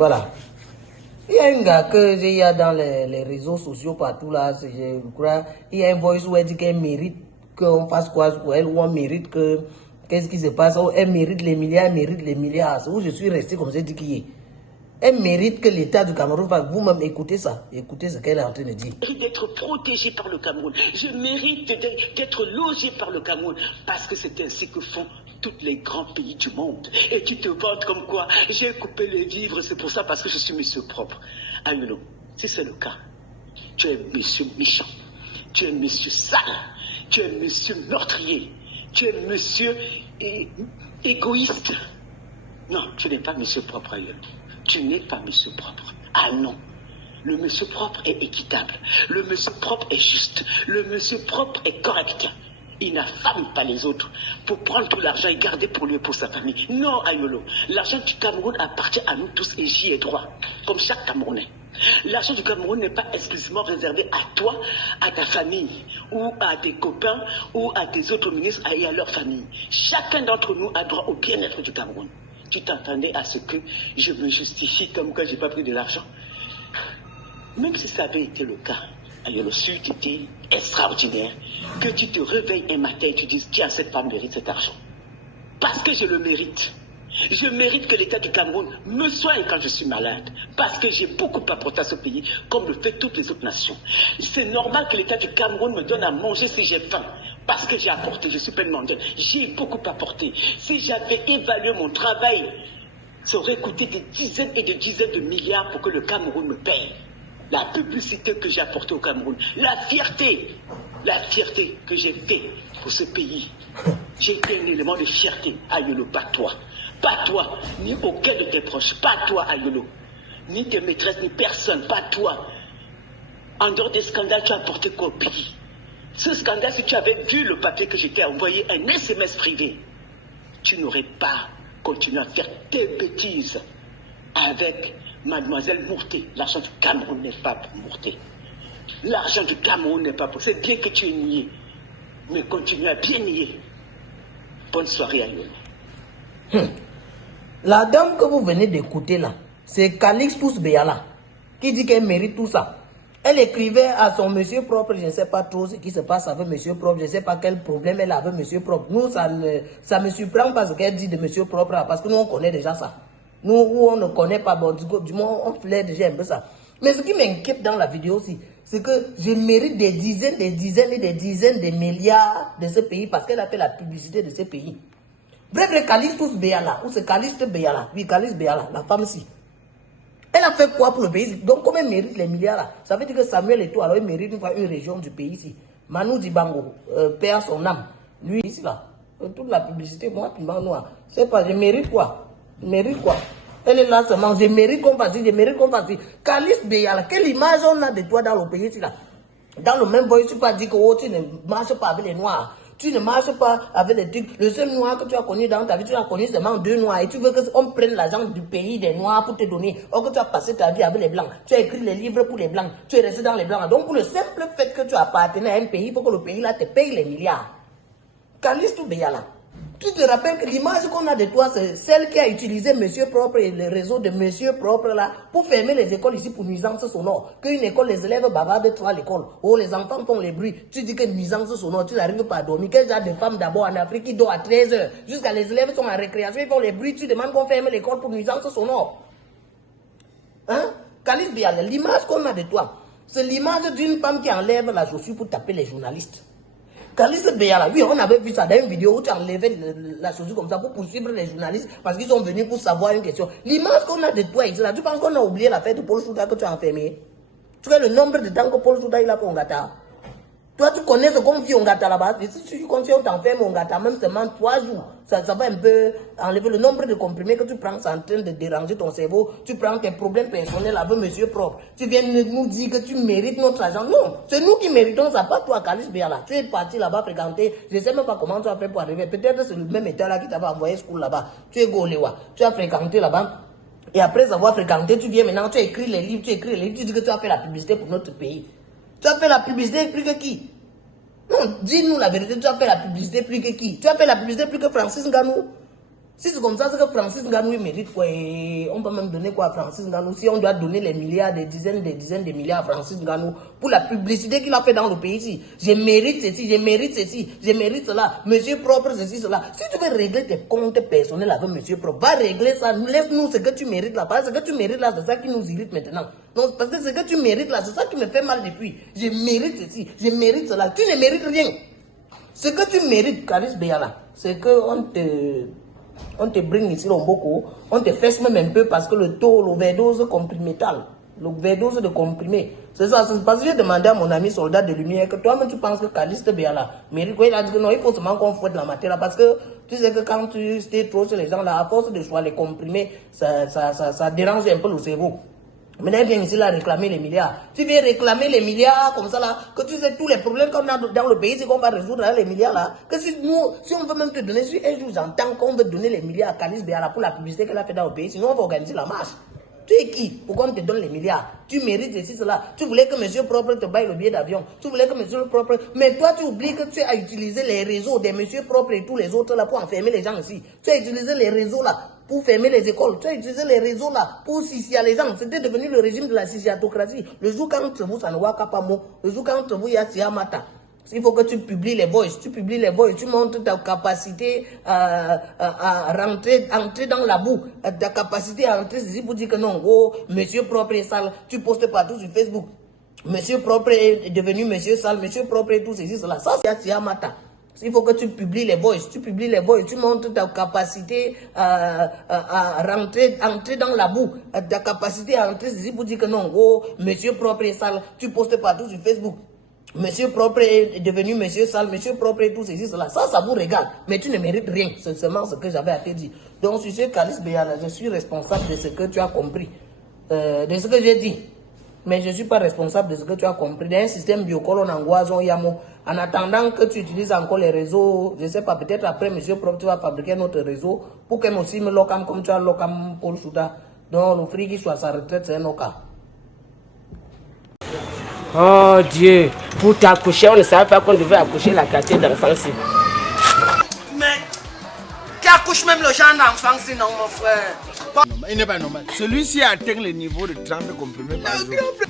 Voilà. Il y a un gars que il y a dans les réseaux sociaux partout là, je crois, il y a un voice où elle dit qu'elle mérite qu'on fasse quoi pour elle, ou on mérite que, qu'est-ce qui se passe, ou elle mérite les milliards, elle mérite les milliards. C'est où je suis resté comme j'ai dit qui est. Elle mérite que l'État du Cameroun fasse, vous-même écoutez ce qu'elle est en train de dire. D'être protégé par le Cameroun. Je mérite d'être logé par le Cameroun parce que c'est ainsi que font tous les grands pays du monde. Et tu te vantes comme quoi j'ai coupé les vivres, c'est pour ça parce que je suis monsieur propre. Ayolo, si c'est le cas, tu es monsieur méchant, tu es monsieur sale, tu es monsieur meurtrier, tu es monsieur égoïste. Non, tu n'es pas monsieur propre, Ayolo. Tu n'es pas monsieur propre. Ah non. Le monsieur propre est équitable. Le monsieur propre est juste. Le monsieur propre est correct. Il n'affame pas les autres pour prendre tout l'argent et garder pour lui et pour sa famille. Non, Ayolo. L'argent du Cameroun appartient à nous tous et j'y ai droit, comme chaque Camerounais. L'argent du Cameroun n'est pas exclusivement réservé à toi, à ta famille, ou à tes copains, ou à tes autres ministres et à leur famille. Chacun d'entre nous a droit au bien-être du Cameroun. Tu t'entendais à ce que je me justifie comme quoi je n'ai pas pris de l'argent? Même si ça avait été le cas, Ayolo, ça eût été extraordinaire que tu te réveilles un matin et tu dises tiens, cette femme mérite cet argent. Parce que je le mérite. Je mérite que l'État du Cameroun me soigne quand je suis malade. Parce que j'ai beaucoup apporté à ce pays, comme le fait toutes les autres nations. C'est normal que l'État du Cameroun me donne à manger si j'ai faim. Parce que j'ai apporté, je suis pleinement jeune. J'ai beaucoup apporté. Si j'avais évalué mon travail, ça aurait coûté des dizaines et des dizaines de milliards pour que le Cameroun me paye. La publicité que j'ai apportée au Cameroun, la fierté que j'ai fait pour ce pays. J'ai été un élément de fierté, Ayolo, pas toi. Pas toi, ni aucun de tes proches, pas toi, Ayolo. Ni tes maîtresses, ni personne, pas toi. En dehors des scandales, tu as apporté quoi au pays? Ce scandale, si tu avais vu le papier que j'étais envoyé, un SMS privé, tu n'aurais pas continué à faire tes bêtises avec Mademoiselle Mourté. L'argent du Cameroun n'est pas pour Mourté. L'argent du Cameroun n'est pas pour... C'est bien que tu aies nié, mais continue à bien nier. Bonne soirée, Ayolo. La dame que vous venez d'écouter là, c'est Calixtus Beyala, qui dit qu'elle mérite tout ça. Elle écrivait à son monsieur propre, je ne sais pas trop ce qui se passe avec monsieur propre, je ne sais pas quel problème elle a avec monsieur propre. Nous, ça me surprend pas ce qu'elle dit de monsieur propre là, parce que nous, on connaît déjà ça. Nous, où on ne connaît pas, bon, du moins, on flaire déjà un peu ça. Mais ce qui m'inquiète dans la vidéo aussi, c'est que je mérite des dizaines de milliards de ce pays parce qu'elle a fait la publicité de ce pays. Bref, Calixtus Beyala, ou c'est Calixte Beyala, oui, Calixte Beyala, la femme aussi. Elle a fait quoi pour le pays? Donc, comme elle mérite les milliards là, ça veut dire que Samuel Eto'o, alors il mérite une région du pays ici. Manu Dibango, perd son âme. Lui, ici là, toute la publicité, moi, piment noir. C'est pas, je mérite quoi? Je mérite quoi? Elle est là seulement, je mérite qu'on fasse, je mérite qu'on fasse. Calixte Beyala, quelle image on a de toi dans le pays ici là? Dans le même boy, tu peux pas dire que oh, tu ne marches pas avec les noirs. Tu ne marches pas avec les trucs. Le seul noir que tu as connu dans ta vie, tu as connu seulement 2 noirs. Et tu veux qu'on prenne l'argent du pays des noirs pour te donner. Or que tu as passé ta vie avec les blancs. Tu as écrit les livres pour les blancs. Tu es resté dans les blancs. Donc pour le simple fait que tu appartenais à un pays, il faut que le pays là te paye les milliards. Calixte Beyala. Tu te rappelles que l'image qu'on a de toi, c'est celle qui a utilisé Monsieur Propre et le réseau de Monsieur Propre là pour fermer les écoles ici pour nuisance sonore. Qu'une école, les élèves bavardent trop à l'école. Oh, les enfants font les bruits. Tu dis que nuisance sonore, tu n'arrives pas à dormir. Quel genre de femmes d'abord en Afrique qui dort à 13 h jusqu'à les élèves sont en récréation, ils font les bruits. Tu demandes qu'on ferme l'école pour nuisance sonore. Hein? Calixte Beyala, l'image qu'on a de toi, c'est l'image d'une femme qui enlève la chaussure pour taper les journalistes. Calixte Beyala, oui, on avait vu ça dans une vidéo où tu enlevais la chaussure comme ça pour poursuivre les journalistes parce qu'ils sont venus pour savoir une question. L'image qu'on a de toi ici, là, tu penses qu'on a oublié la fête de Paul Souda que tu as enfermé? Tu vois le nombre de temps que Paul Souda il a fait au Ngata. Toi, tu connais ce qu'on vit au Ngata là-bas. Si tu continues à t'enfermer au Ngata, même seulement 3 jours, ça va un peu enlever le nombre de comprimés que tu prends, c'est en train de déranger ton cerveau. Tu prends tes problèmes personnels avec monsieur propre. Tu viens nous dire que tu mérites notre argent. Non, c'est nous qui méritons ça, pas toi, Calixte Beyala. Tu es parti là-bas fréquenter. Je ne sais même pas comment tu as fait pour arriver. Peut-être que c'est le même état là qui t'avait envoyé school là-bas. Tu es Golewa. Tu as fréquenté là-bas. Et après avoir fréquenté, tu viens maintenant, tu écris les livres, tu dis que tu as fait la publicité pour notre pays. Tu as fait la publicité plus que qui? Non, dis-nous la vérité, tu as fait la publicité plus que qui? Tu as fait la publicité plus que Francis Nganou? Si c'est comme ça, c'est que Francis Ngannou mérite quoi. On peut même donner quoi à Francis Ngannou. Si on doit donner les milliards, des dizaines de milliards à Francis Ngannou pour la publicité qu'il a fait dans le pays ici. Je mérite ceci, je mérite ceci, je mérite cela. Monsieur propre, ceci, cela. Si tu veux régler tes comptes personnels avec monsieur propre, va régler ça. Laisse-nous ce que tu mérites là. Parce que ce que tu mérites là, c'est ça qui nous irrite maintenant. Non, parce que ce que tu mérites là, c'est ça qui me fait mal depuis. Je mérite ceci, je mérite cela. Tu ne mérites rien. Ce que tu mérites, Kalis Beyala, c'est qu'on te bring ici Lomboko, on te fesse même un peu parce que l'overdose comprimétal, l'overdose de comprimé. C'est ça, c'est parce que j'ai demandé à mon ami soldat de lumière que toi-même tu penses que Caliste Béala mérite quoi. Il a dit que non, il faut seulement qu'on fouette la matière là parce que tu sais que quand tu stay trop sur les gens là, à force de choisir les comprimés, ça dérange un peu le cerveau. Maintenant, bien ici, là, réclamer les milliards. Tu viens réclamer les milliards comme ça, là, que tu sais tous les problèmes qu'on a dans le pays, c'est qu'on va résoudre là, les milliards, là. Que si on veut même te donner, si un jour j'entends qu'on veut donner les milliards à Kalis Béala pour la publicité qu'elle a fait dans le pays, sinon on va organiser la marche. Tu es qui? Pourquoi on te donne les milliards? Tu mérites ceci, cela. Tu voulais que monsieur propre te baille le billet d'avion. Tu voulais que monsieur propre... Mais toi, tu oublies que tu as utilisé les réseaux des monsieur propres et tous les autres là pour enfermer les gens ici. Tu as utilisé les réseaux là pour fermer les écoles. Tu as utilisé les réseaux là pour sissier les gens. C'était devenu le régime de la sissiatocratie. Le jour quand entre vous, ça ne voit qu'à pas mot. Le jour quand entre vous, il y a Siamata. Il faut que tu publies les voices, tu montres ta capacité à entrer dans la boue, ta capacité à entrer ici pour dire que non, oh, monsieur propre est sale, tu postes partout sur Facebook. Monsieur propre est devenu monsieur sale, monsieur propre et tout ceci, cela. Ça, c'est Amata. Il faut que tu publies les voices, tu montres ta capacité à entrer dans la boue, ta capacité à entrer ici pour dire que non, oh, monsieur propre est sale, tu postes partout sur Facebook. Monsieur propre est devenu monsieur sale, monsieur propre et tout ceci, cela. Ça vous regarde. Mais tu ne mérites rien. C'est seulement ce que j'avais à te dire. Donc, sur ce Kalis Béala, je suis responsable de ce que tu as compris. De ce que j'ai dit. Mais je ne suis pas responsable de ce que tu as compris. Dans un système biocolon en Yamo, en attendant que tu utilises encore les réseaux, je ne sais pas, peut-être après, monsieur propre, tu vas fabriquer notre réseau pour que moi aussi me locam comme tu as locam Paul Souda. Donc, le fric qui soit sa retraite, c'est un cas. Oh Dieu, pour t'accoucher, on ne savait pas qu'on devait accoucher la quartier d'enfants. Mais qui accouche même le genre d'enfants, sinon mon frère? Il n'est pas normal. Celui-ci atteint le niveau de 30 comprimés par jour.